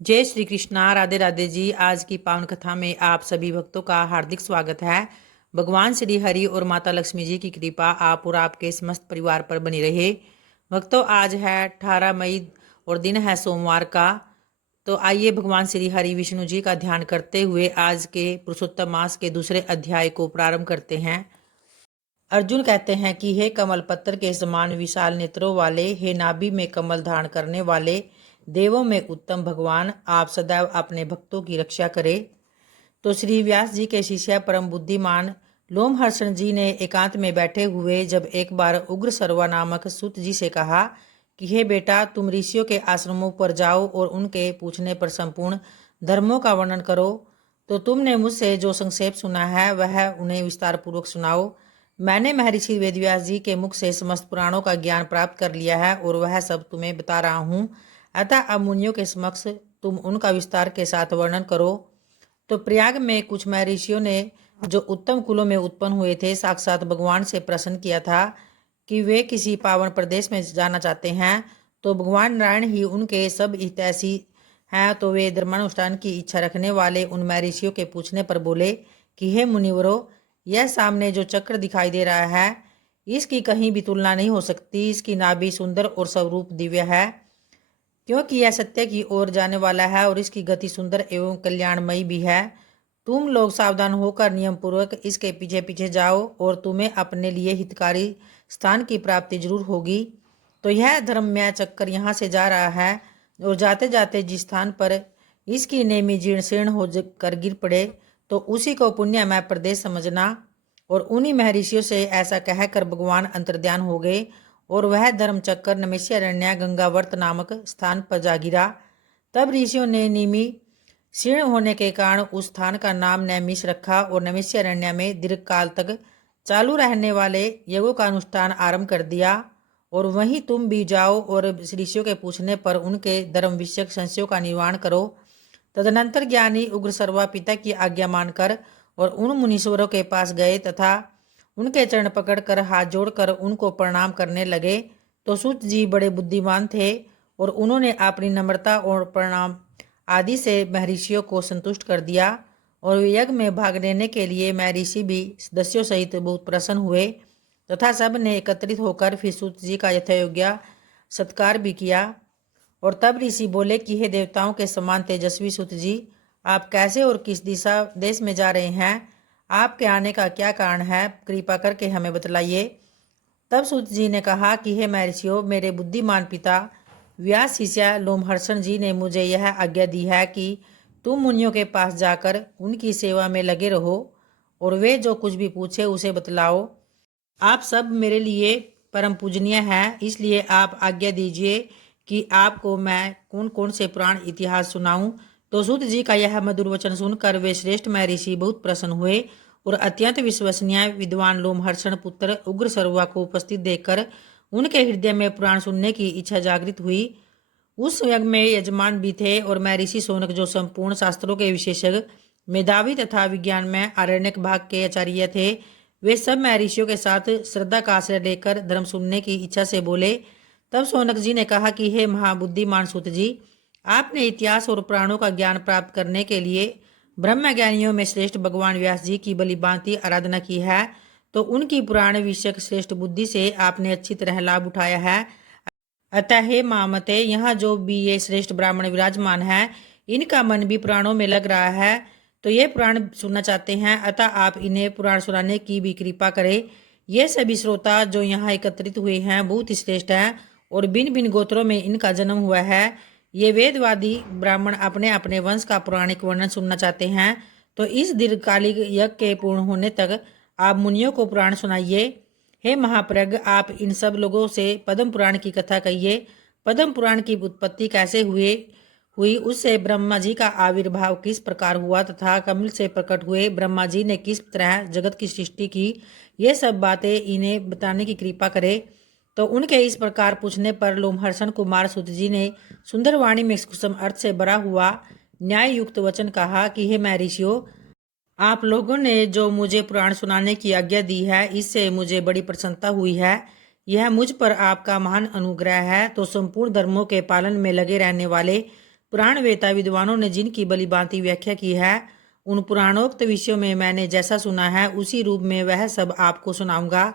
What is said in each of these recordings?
जय श्री कृष्णा। राधे राधे जी। आज की पावन कथा में आप सभी भक्तों का हार्दिक स्वागत है। भगवान श्री हरि और माता लक्ष्मी जी की कृपा आप और आपके समस्त परिवार पर बनी रहे। भक्तों, आज है 18 मई और दिन है सोमवार का। तो आइए भगवान श्री हरि विष्णु जी का ध्यान करते हुए आज के पुरुषोत्तम मास के दूसरे अध्याय को प्रारंभ करते हैं। अर्जुन कहते हैं कि हे कमल पत्र के समान विशाल नेत्रों वाले, हे नाभि में कमल धारण करने वाले, देवों में उत्तम भगवान, आप सदैव अपने भक्तों की रक्षा करें। तो श्री व्यास जी के शिष्य परम बुद्धिमान लोमहर्षण जी ने एकांत में बैठे हुए जब एक बार उग्र सर्वा नामक सूत जी से कहा कि हे बेटा, तुम ऋषियों के आश्रमों पर जाओ और उनके पूछने पर संपूर्ण धर्मों का वर्णन करो। तो तुमने मुझसे जो संक्षेप सुना है वह उन्हें विस्तार पूर्वक सुनाओ। मैंने महर्षि वेदव्यास जी के मुख से समस्त पुराणों का ज्ञान प्राप्त कर लिया है और वह सब तुम्हें बता रहा हूँ। अतः अब मुनियों के समक्ष तुम उनका विस्तार के साथ वर्णन करो। तो प्रयाग में कुछ महर्षियों ने जो उत्तम कुलों में उत्पन्न हुए थे, साक्षात भगवान से प्रश्न किया था कि वे किसी पावन प्रदेश में जाना चाहते हैं। तो भगवान नारायण ही उनके सब हितैषी हैं। तो वे धर्मानुष्ठान की इच्छा रखने वाले उन महर्षियों के पूछने पर बोले कि हे मुनिवरों, यह सामने जो चक्र दिखाई दे रहा है, इसकी कहीं भी तुलना नहीं हो सकती। इसकी नाभि सुंदर और स्वरूप दिव्य है, क्योंकि यह सत्य की ओर जाने वाला है और इसकी गति सुंदर एवं कल्याणमयी भी है। तुम लोग सावधान होकर नियम पूर्वक इसके पीछे पीछे जाओ और तुम्हें अपने लिए हितकारी स्थान की प्राप्ति जरूर होगी। तो यह धर्ममय चक्कर यहाँ से जा रहा है और जाते जाते जिस स्थान पर इसकी नेमी जीर्ण शीर्ण हो कर गिर पड़े, तो उसी को पुण्यमय प्रदेश समझना। और उन्हीं महर्षियों से ऐसा कहकर भगवान अंतर्ध्यान हो गए और वह धर्म चक्कर नमस्यारण्य गंगावर्त नामक स्थान पर जा गिरा। तब ऋषियों ने निमि क्षीण होने के कारण उस स्थान का नाम नैमिष रखा और नमस्यारण्य में दीर्घकाल तक चालू रहने वाले यज्ञों का अनुष्ठान आरंभ कर दिया। और वहीं तुम भी जाओ और ऋषियों के पूछने पर उनके धर्म विषयक संशयों का निवारण करो। तदनंतर ज्ञानी उग्र सर्वा पिता की आज्ञा मानकर और उन मुनीश्वरों के पास गए तथा उनके चरण पकड़कर हाथ जोड़कर उनको प्रणाम करने लगे। तो सूत जी बड़े बुद्धिमान थे और उन्होंने अपनी नम्रता और प्रणाम आदि से महर्षियों को संतुष्ट कर दिया। और यज्ञ में भाग लेने के लिए महर्षि भी सदस्यों सहित बहुत प्रसन्न हुए तथा सब ने एकत्रित होकर फिर सूत जी का यथायोग्य सत्कार भी किया। और तब ऋषि बोले कि हे देवताओं के समान तेजस्वी सूत जी, आप कैसे और किस दिशा देश में जा रहे हैं? आपके आने का क्या कारण है? कृपा करके हमें बतलाइए। तब सूत जी ने कहा कि हे महर्षियों, मेरे बुद्धिमान पिता व्यास शिष्य लोमहर्षण जी ने मुझे यह आज्ञा दी है कि तुम मुनियों के पास जाकर उनकी सेवा में लगे रहो और वे जो कुछ भी पूछे उसे बतलाओ। आप सब मेरे लिए परम पूजनीय हैं, इसलिए आप आज्ञा दीजिए कि आपको मैं कौन कौन से पुराण इतिहास सुनाऊं। तो सूत जी का यह मधुर वचन सुनकर वे श्रेष्ठ महर्षि बहुत प्रसन्न हुए और अत्यंत विश्वसनीय विद्वान लोमहर्षण पुत्र उग्र सर्वा को उपस्थित देखकर उनके हृदय में पुराण सुनने की इच्छा जागृत हुई। उस यज्ञ में यजमान भी थे और महर्षि शौनक जो संपूर्ण शास्त्रों के विशेषज्ञ, मेधावी तथा विज्ञान में आरण्यक भाग के आचार्य थे, वे सब महर्षियों के साथ श्रद्धा का आश्रय लेकर धर्म सुनने की इच्छा से बोले। तब शौनक जी ने कहा कि हे महाबुद्धिमान सूत जी, आपने इतिहास और पुराणों का ज्ञान प्राप्त करने के लिए ब्रह्म ज्ञानियों में श्रेष्ठ भगवान व्यास जी की बलिभांति आराधना की है। तो उनकी पुराण विषयक श्रेष्ठ बुद्धि से आपने अच्छी तरह लाभ उठाया है। अतः हे मामते, यहाँ जो भी ये श्रेष्ठ ब्राह्मण विराजमान है, इनका मन भी पुराणों में लग रहा है, तो ये पुराण सुनना चाहते हैं। अतः आप इन्हें पुराण सुनाने की भी कृपा करें। ये सभी श्रोता जो यहाँ एकत्रित हुए हैं बहुत ही श्रेष्ठ हैं और भिन्न भिन्न गोत्रों में इनका जन्म हुआ है। ये वेदवादी ब्राह्मण अपने अपने वंश का पौराणिक वर्णन सुनना चाहते हैं। तो इस दीर्घकालिक यज्ञ के पूर्ण होने तक आप मुनियों को पुराण सुनाइए। हे महाप्रज्ञ, आप इन सब लोगों से पद्म पुराण की कथा कहिए। पद्म पुराण की उत्पत्ति कैसे हुई, उससे ब्रह्मा जी का आविर्भाव किस प्रकार हुआ तथा कमल से प्रकट हुए ब्रह्मा जी ने किस तरह जगत की सृष्टि की, ये सब बातें इन्हें बताने की कृपा करे। तो उनके इस प्रकार पूछने पर लोमहर्षण कुमार सूत जी ने सुंदर वाणी में कुसुम अर्थ से भरा हुआ न्याय युक्त वचन कहा कि हे महर्षियों, आप लोगों ने जो मुझे पुराण सुनाने की आज्ञा दी है, इससे मुझे बड़ी प्रसन्नता हुई है। यह मुझ पर आपका महान अनुग्रह है। तो संपूर्ण धर्मों के पालन में लगे रहने वाले पुराण वेता विद्वानों ने जिनकी भली भांति व्याख्या की है, उन पुराणोक्त विषयों में मैंने जैसा सुना है उसी रूप में वह सब आपको सुनाऊंगा।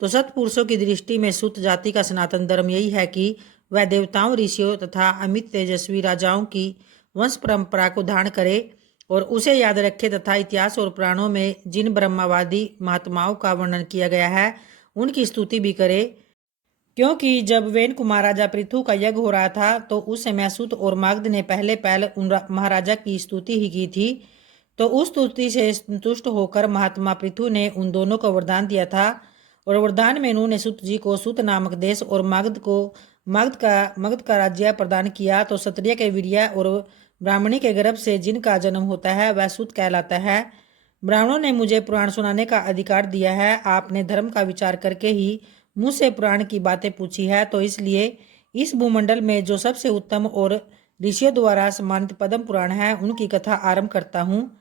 तो सत्पुरुषों की दृष्टि में सूत जाति का सनातन धर्म यही है कि वह देवताओं, ऋषियों तथा अमित तेजस्वी राजाओं की वंश परंपरा को धारण करे और उसे याद रखे तथा इतिहास और पुराणों में जिन ब्रह्मवादी महात्माओं का वर्णन किया गया है उनकी स्तुति भी करे। क्योंकि जब वेन कुमार राजा पृथु का यज्ञ हो रहा था तो उस समय सूत और मागध ने पहले उन महाराजा की स्तुति ही की थी। तो उस स्तुति से संतुष्ट होकर महात्मा पृथु ने उन दोनों को वरदान दिया था और वरदान में उन्होंने सूत जी को सूत नामक देश और मागध का राज्य प्रदान किया। तो क्षत्रिय के वीर्य और ब्राह्मणी के गर्भ से जिनका जन्म होता है वह सूत कहलाता है। ब्राह्मणों ने मुझे पुराण सुनाने का अधिकार दिया है। आपने धर्म का विचार करके ही मुझसे पुराण की बातें पूछी है, तो इसलिए इस भूमंडल में जो सबसे उत्तम और ऋषियों द्वारा सम्मानित पद्म पुराण है उनकी कथा आरंभ करता हूँ।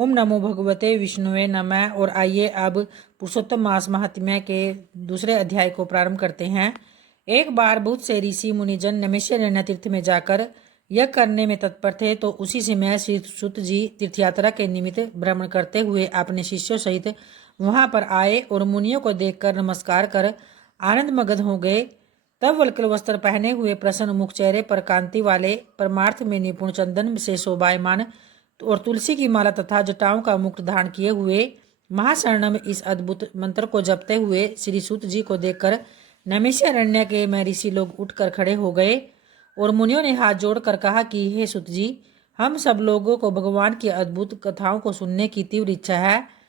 ओम नमो भगवते विष्णुवे नमः। और आइए अब पुरुषोत्तम मास महात्म्य के दूसरे अध्याय को प्रारंभ करते हैं। एक बार बहुत से ऋषि मुनिजन नैमिषारण्य तीर्थ में जाकर यज्ञ करने में तत्पर थे। तो उसी समय श्री सूत जी तीर्थयात्रा के निमित्त भ्रमण करते हुए अपने शिष्यों सहित वहां पर आए और मुनियों को देखकर नमस्कार कर आनंद मगन हो गए। तब वल्कल वस्त्र पहने हुए प्रसन्न मुख, चेहरे पर कांति वाले, परमार्थ में निपुण, चंदन से शोभायमान और तुलसी की माला तथा जटाओं का मुकुट धारण किए हुए महाशरणम इस अद्भुत मंत्र को जपते हुए श्री सूत जी को देखकर नैमिषारण्य के महर्षि लोग उठकर खड़े हो गए और मुनियों ने हाथ जोड़कर कहा कि हे सूत जी, हम सब लोगों को भगवान की अद्भुत कथाओं को सुनने की तीव्र इच्छा है।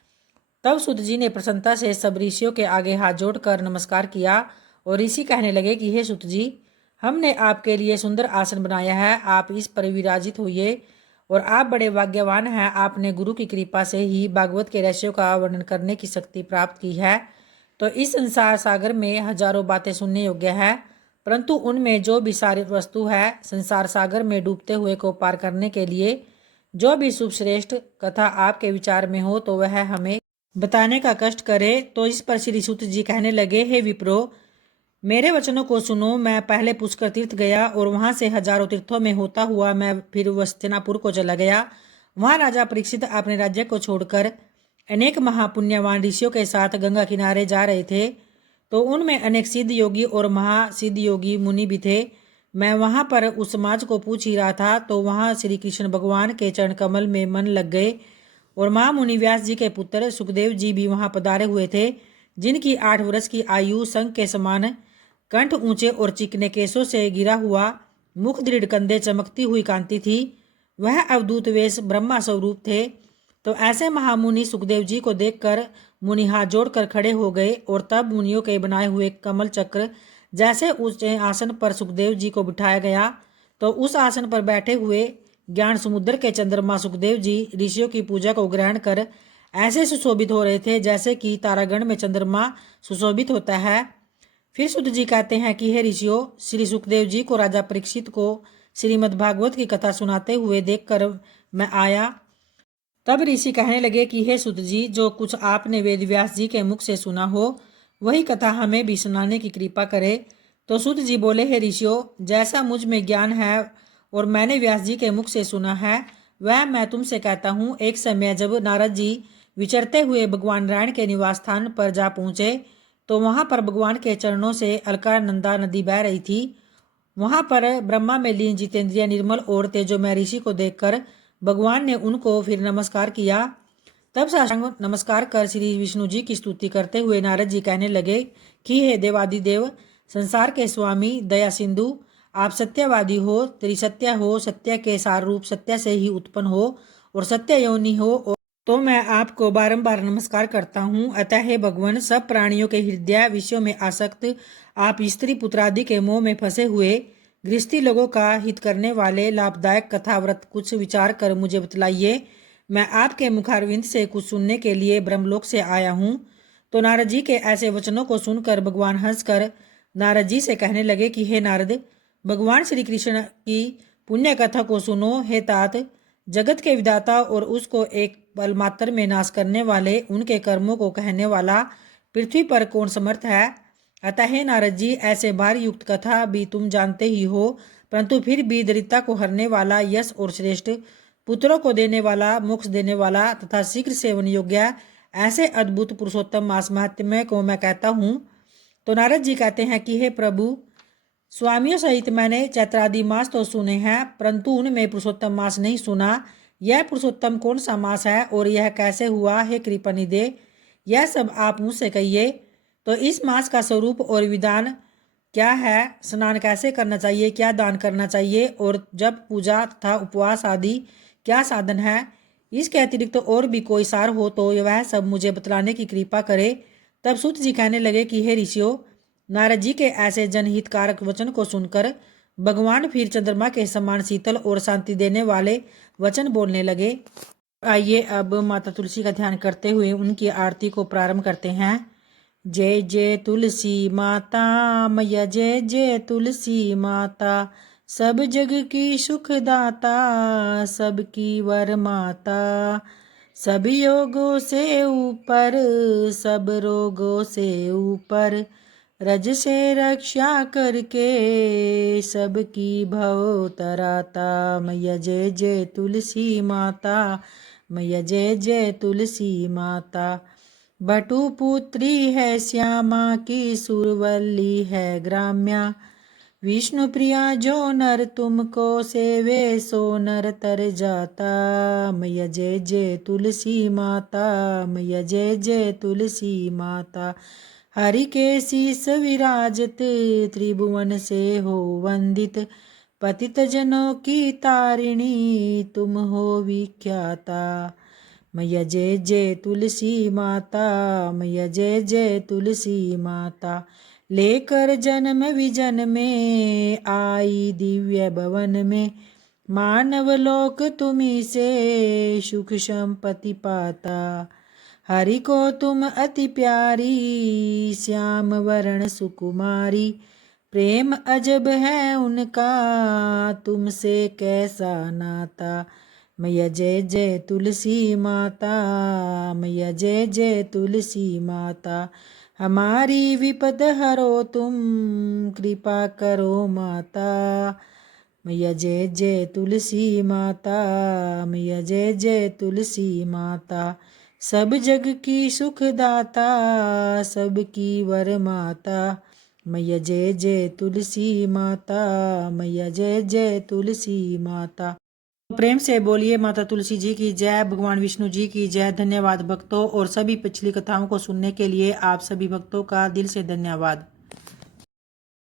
तब सूत जी ने प्रसन्नता से सब ऋषियों के आगे हाथ जोड़कर नमस्कार किया और ऋषि कहने लगे कि हे सूत जी, हमने आपके लिए सुंदर आसन बनाया है, आप इस पर विराजित होइए और आप बड़े भाग्यवान हैं। आपने गुरु की कृपा से ही भागवत के रहस्यों का वर्णन करने की शक्ति प्राप्त की है। तो इस संसार सागर में हजारों बातें सुनने योग्य है, परंतु उनमें जो भी सारी वस्तु है संसार सागर में डूबते हुए को पार करने के लिए जो भी शुभ श्रेष्ठ कथा आपके विचार में हो तो वह हमें बताने का कष्ट करे। तो इस पर श्री सूत जी कहने लगे, हे विप्रो, मेरे वचनों को सुनो। मैं पहले पुष्कर तीर्थ गया और वहां से हजारों तीर्थों में होता हुआ मैं फिर हस्तिनापुर को चला गया। वहां राजा परीक्षित अपने राज्य को छोड़कर अनेक महापुण्यवान ऋषियों के साथ गंगा किनारे जा रहे थे। तो उनमें अनेक सिद्ध योगी और महासिद्ध योगी मुनि भी थे। मैं वहां पर उस समाज को पूछ ही रहा था तो वहां श्री कृष्ण भगवान के चरण कमल में मन लग गए और महामुनि व्यास जी के पुत्र सुखदेव जी भी वहां पधारे हुए थे, जिनकी 8 वर्ष की आयु, संख के समान कंठ, ऊंचे और चिकने केसों से गिरा हुआ मुख, दृढ़ कंधे, चमकती हुई कांति थी। वह अवधूत वेश ब्रह्मा स्वरूप थे। तो ऐसे महामुनि सुखदेव जी को देखकर मुनि हाथ जोड़कर खड़े हो गए और तब मुनियों के बनाए हुए कमल चक्र जैसे ऊंचे आसन पर सुखदेव जी को बिठाया गया। तो उस आसन पर बैठे हुए ज्ञान समुद्र के चंद्रमा सुखदेव जी ऋषियों की पूजा को ग्रहण कर ऐसे सुशोभित हो रहे थे जैसे कि तारागण में चंद्रमा सुशोभित होता है। फिर सूत जी कहते हैं कि हे ऋषियों, श्री सुखदेव जी को राजा परीक्षित को श्रीमद् भागवत की कथा सुनाते हुए देखकर मैं आया। तब ऋषि कहने लगे कि हे सूत जी, जो कुछ आपने वेद व्यास जी के मुख से सुना हो वही कथा हमें भी सुनाने की कृपा करे। तो सूत जी बोले, हे ऋषियों, जैसा मुझ में ज्ञान है और मैंने व्यास जी के मुख से सुना है वह मैं तुमसे कहता हूँ। एक समय जब नारद जी विचरते हुए भगवान नारायण के निवास स्थान पर जा पहुँचे तो वहाँ पर भगवान के चरणों से अलकानंदा नदी बह रही थी। वहाँ पर ब्रह्मा में लीन जितेंद्रिय निर्मल और तेजोमय ऋषि को देखकर भगवान ने उनको फिर नमस्कार किया। तब साष्टांग नमस्कार कर श्री विष्णु जी की स्तुति करते हुए नारद जी कहने लगे कि हे देवादिदेव, संसार के स्वामी, दया सिंधु, आप सत्यवादी हो, त्रिसत्य हो, सत्य के सार रूप सत्य से ही उत्पन्न हो और सत्य योनि हो, और तो मैं आपको बारंबार नमस्कार करता हूँ। अतः हे भगवान, सब प्राणियों के हृदय विषयों में आसक्त, आप स्त्री पुत्रादि के मोह में फंसे हुए गृहस्थी लोगों का हित करने वाले लाभदायक कथा व्रत कुछ विचार कर मुझे बतलाइए। मैं आपके मुखारविंद से कुछ सुनने के लिए ब्रह्मलोक से आया हूँ। तो नारद जी के ऐसे वचनों को सुनकर भगवान हंसकर नारद जी से कहने लगे कि हे नारद, भगवान श्री कृष्ण की पुण्य कथा को सुनो। हे तात, जगत के विधाता और उसको एक पल मात्र में नाश करने वाले, उनके कर्मों को कहने वाला पृथ्वी पर कौन समर्थ है। अतः हे नारद जी, ऐसे भार युक्त कथा भी तुम जानते ही हो, परंतु फिर भी दरिद्रता को हरने वाला, यश और श्रेष्ठ पुत्रों को देने वाला, मोक्ष देने वाला तथा शीघ्र सेवन योग्य ऐसे अद्भुत पुरुषोत्तम मास महात्म्य को मैं कहता हूँ। तो नारद जी कहते हैं कि हे प्रभु, स्वामियों सहित मैंने चैत्रादि मास तो सुने हैं, परंतु उनमें पुरुषोत्तम मास नहीं सुना। यह पुरुषोत्तम कौन सा मास है और यह कैसे हुआ, हे कृपानिधे, यह सब आप मुझसे कहिए। तो इस मास का स्वरूप और विधान क्या है, स्नान कैसे करना चाहिए, क्या दान करना चाहिए और जब पूजा तथा उपवास आदि क्या साधन है, इसके अतिरिक्त तो और भी कोई सार हो तो वह सब मुझे बतलाने की कृपा करे। तब सूत जी कहने लगे कि हे ऋषियों, नारद जी के ऐसे जनहितकारक वचन को सुनकर भगवान फिर चंद्रमा के समान शीतल और शांति देने वाले वचन बोलने लगे। आइए अब माता तुलसी का ध्यान करते हुए उनकी आरती को प्रारंभ करते हैं। जय जय तुलसी माता मैया, जय जय तुलसी माता, सब जग की सुखदाता, सबकी वर माता, सब योगों से ऊपर, सब रोगों से ऊपर, रज से रक्षा करके सबकी भव तराता। मैया जय जय तुलसी माता, मैया जय जय तुलसी माता। भटुपुत्री है श्यामा की, सुरवल्ली है ग्राम्या, विष्णु प्रिया जो नर तुमको सेवे, सो नर तर जाता। मैया जय जय तुलसी माता, मैया जय जय तुलसी माता। हरि के शीस विराजत, त्रिभुवन से हो वंदित, पतित जनों की तारिणी, तुम हो विख्याता। मैया जय जय तुलसी माता, मैया जय जय तुलसी माता। लेकर जन्म विजन में आई दिव्य भवन में, मानव लोक तुम्ही से सुख संपत्ति पाता। हरि को तुम अति प्यारी, श्याम वरण सुकुमारी, प्रेम अजब है उनका, तुमसे कैसा नाता। मैया जय जय तुलसी माता, मैया जय जय तुलसी माता। हमारी विपद हरो तुम, कृपा करो माता। मैया जय जय तुलसी माता, मैया जय जय तुलसी माता। सब जग की सुखदाता, सबकी वर माता। मैया जय जय तुलसी माता, मैया जय जय तुलसी माता। प्रेम से बोलिए माता तुलसी जी की जय, भगवान विष्णु जी की जय। धन्यवाद भक्तों, और सभी पिछली कथाओं को सुनने के लिए आप सभी भक्तों का दिल से धन्यवाद।